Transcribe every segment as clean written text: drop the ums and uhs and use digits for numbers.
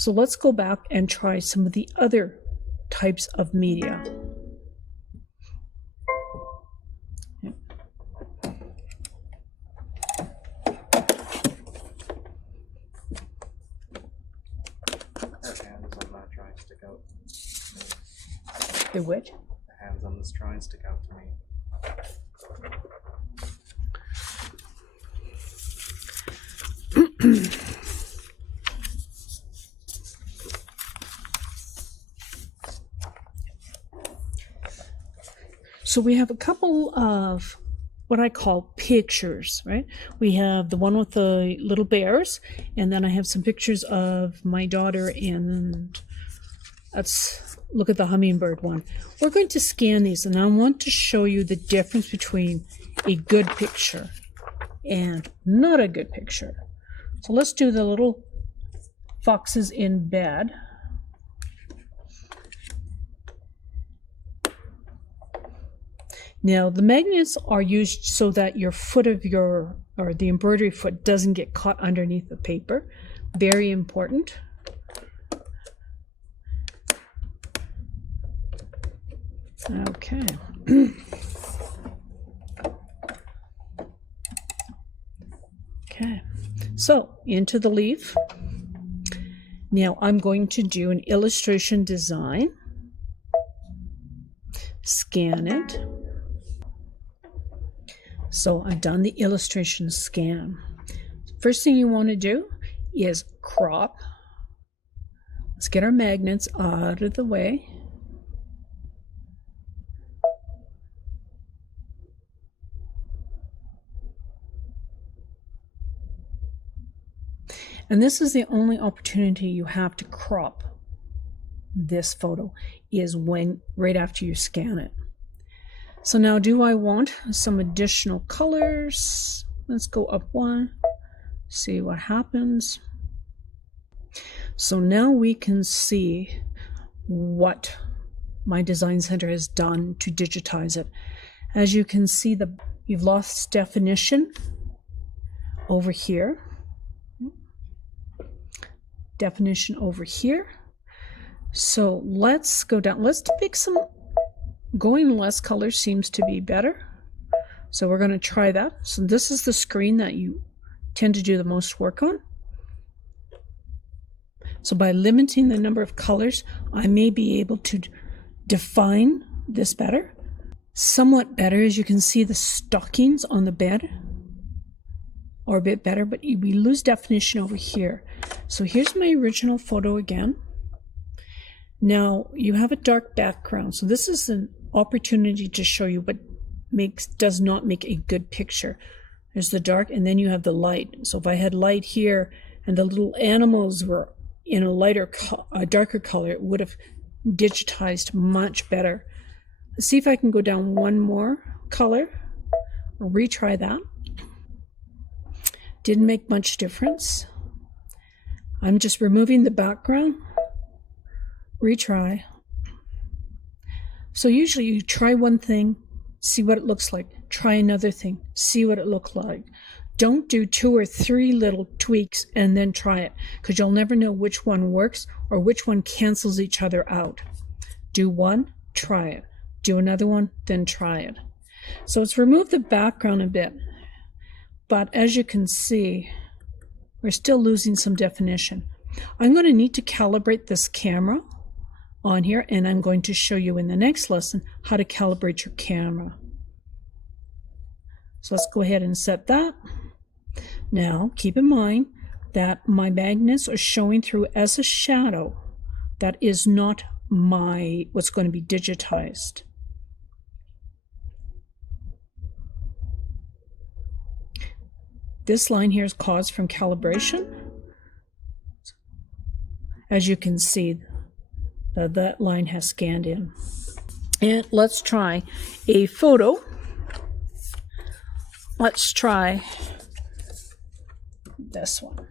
So let's go back and try some of the other types of media. The which? The hands on this drawing stick out to me. So we have a couple of what I call pictures, right? We have the one with the little bears, and then I have some pictures of my daughter, and let's look at the hummingbird one. We're going to scan these, and I want to show you the difference between a good picture and not a good picture. So let's do the little foxes in bed. Now the magnets are used so that your foot of your, or the embroidery foot, doesn't get caught underneath the paper. Very important. Okay. Okay, so into the leaf. Now I'm going to do an illustration design. Scan it. So I've done the illustration scan. First thing you want to do is crop. Let's get our magnets out of the way. And this is the only opportunity you have to crop this photo, is when right after you scan it. So now, do I want some additional colors? Let's go up one, see what happens. So now we can see what my design center has done to digitize it. As you can see, you've lost definition over here. Definition over here. So let's go down. Let's pick some. Going less color seems to be better. So we're going to try that. So this is the screen that you tend to do the most work on. So by limiting the number of colors, I may be able to define this better. Somewhat better, as you can see the stockings on the bed are a bit better, but we lose definition over here. So here's my original photo again. Now you have a dark background, so this is an opportunity to show you what does not make a good picture. There's the dark, and then you have the light. So if I had light here and the little animals were in a darker color, it would have digitized much better. Let's see if I can go down one more color. I'll retry that. Didn't make much difference. I'm just removing the background. Retry. So usually you try one thing, see what it looks like. Try another thing, see what it looks like. Don't do 2 or 3 little tweaks and then try it, because you'll never know which one works or which one cancels each other out. Do one, try it. Do another one, then try it. So it's removed the background a bit, but as you can see, we're still losing some definition. I'm going to need to calibrate this camera on here, and I'm going to show you in the next lesson how to calibrate your camera. So let's go ahead and set that. Now keep in mind that my magnets are showing through as a shadow. That is not what's going to be digitized. This line here is caused from calibration. As you can see, that line has scanned in. And let's try a photo. Let's try this one.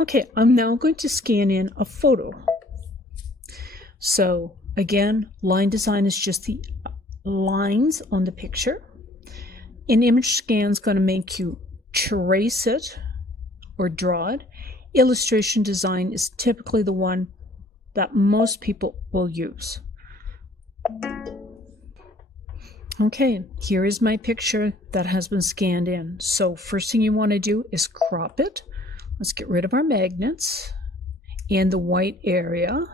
Okay, I'm now going to scan in a photo. So again, line design is just the lines on the picture. An image scan is going to make you trace it or draw it, illustration design is typically the one that most people will use. Okay, here is my picture that has been scanned in. So first thing you want to do is crop it. Let's get rid of our magnets and the white area.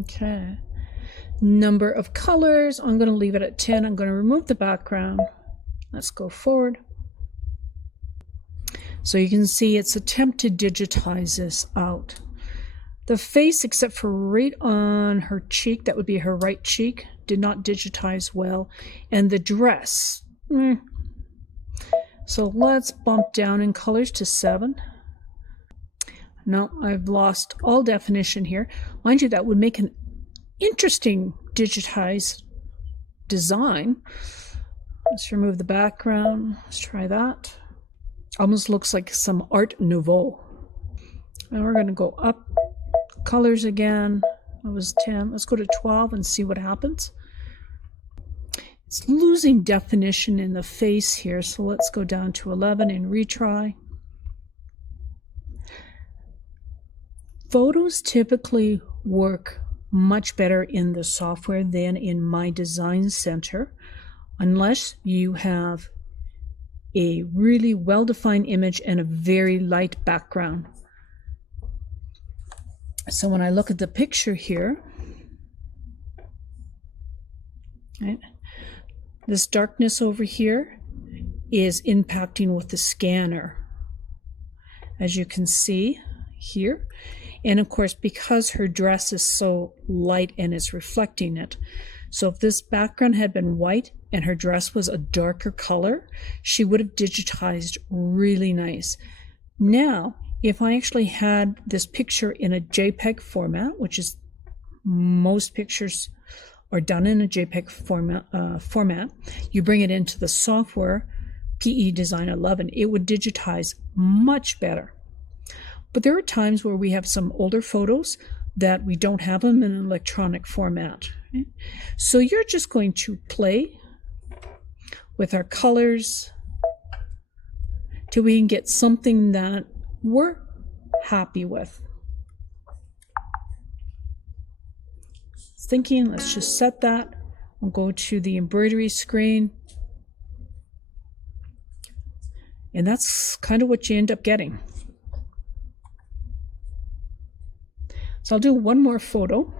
Okay. Number of colors, I'm going to leave it at 10. I'm going to remove the background. Let's go forward. So you can see it's attempt to digitize this out. The face, except for right on her cheek, that would be her right cheek, did not digitize well. And the dress. So let's bump down in colors to 7. No, I've lost all definition here. Mind you, that would make an interesting digitized design. Let's remove the background. Let's try that. Almost looks like some Art Nouveau. And we're going to go up colors again. That was 10. Let's go to 12 and see what happens. It's losing definition in the face here, so let's go down to 11 and retry. Photos typically work much better in the software than in My Design Center, unless you have a really well-defined image and a very light background. So when I look at the picture here, right, this darkness over here is impacting with the scanner, as you can see here. And of course, because her dress is so light and it's reflecting it. So if this background had been white and her dress was a darker color, she would have digitized really nice. Now, if I actually had this picture in a JPEG format, which is most pictures are done in a JPEG format, you bring it into the software, PE Design 11, it would digitize much better. But there are times where we have some older photos that we don't have them in an electronic format. Right? So you're just going to play with our colors till we can get something that we're happy with. Thinking, let's just set that. We'll go to the embroidery screen. And that's kind of what you end up getting. So I'll do one more photo.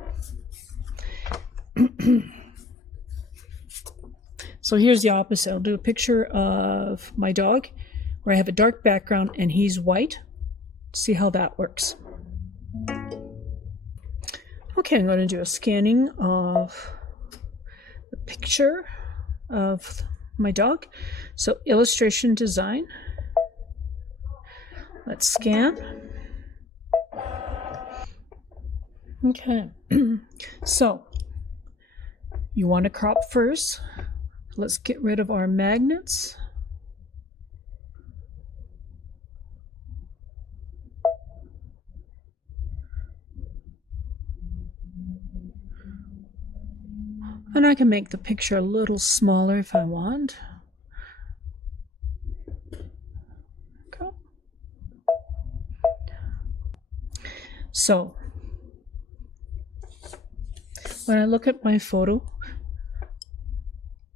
So here's the opposite. I'll do a picture of my dog where I have a dark background and he's white. See how that works. Okay, I'm going to do a scanning of the picture of my dog. So illustration design. Let's scan. Okay, so you want to crop first. Let's get rid of our magnets. And I can make the picture a little smaller if I want. Okay. So when I look at my photo,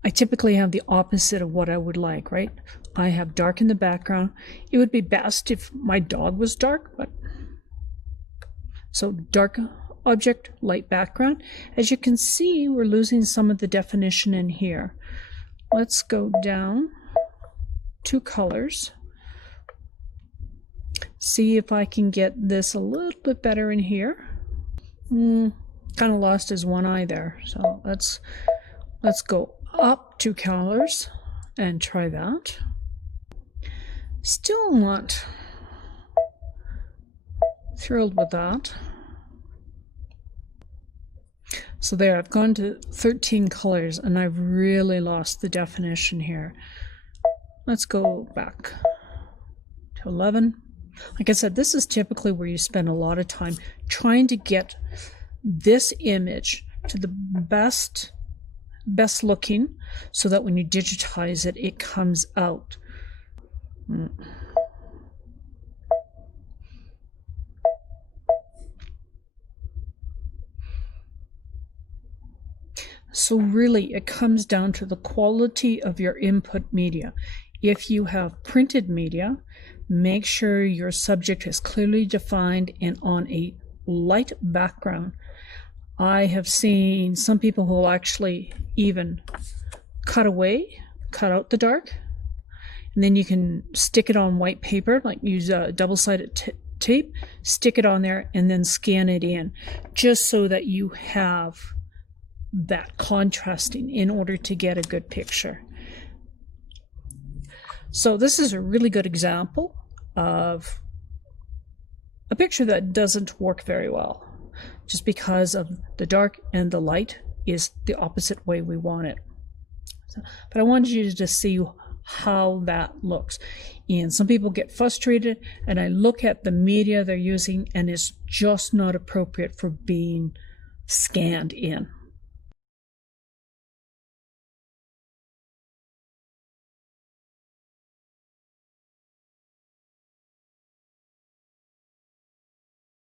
I typically have the opposite of what I would like, right? I have dark in the background. It would be best if my dog was dark, but so dark object, light background. As you can see, we're losing some of the definition in here. Let's go down 2 colors. See if I can get this a little bit better in here. Kind of lost his one eye there, so let's go up 2 colors and try that. Still not thrilled with that. So there, I've gone to 13 colors and I've really lost the definition here. Let's go back to 11. Like I said, this is typically where you spend a lot of time trying to get this image to the best looking, so that when you digitize it, it comes out. So really, it comes down to the quality of your input media. If you have printed media, make sure your subject is clearly defined and on a light background. I have seen some people who will actually even cut out the dark, and then you can stick it on white paper, like use a double-sided tape, stick it on there, and then scan it in, just so that you have that contrasting in order to get a good picture. So this is a really good example of a picture that doesn't work very well, just because of the dark and the light is the opposite way we want it. But I wanted you to see how that looks. And some people get frustrated, and I look at the media they're using, and it's just not appropriate for being scanned in.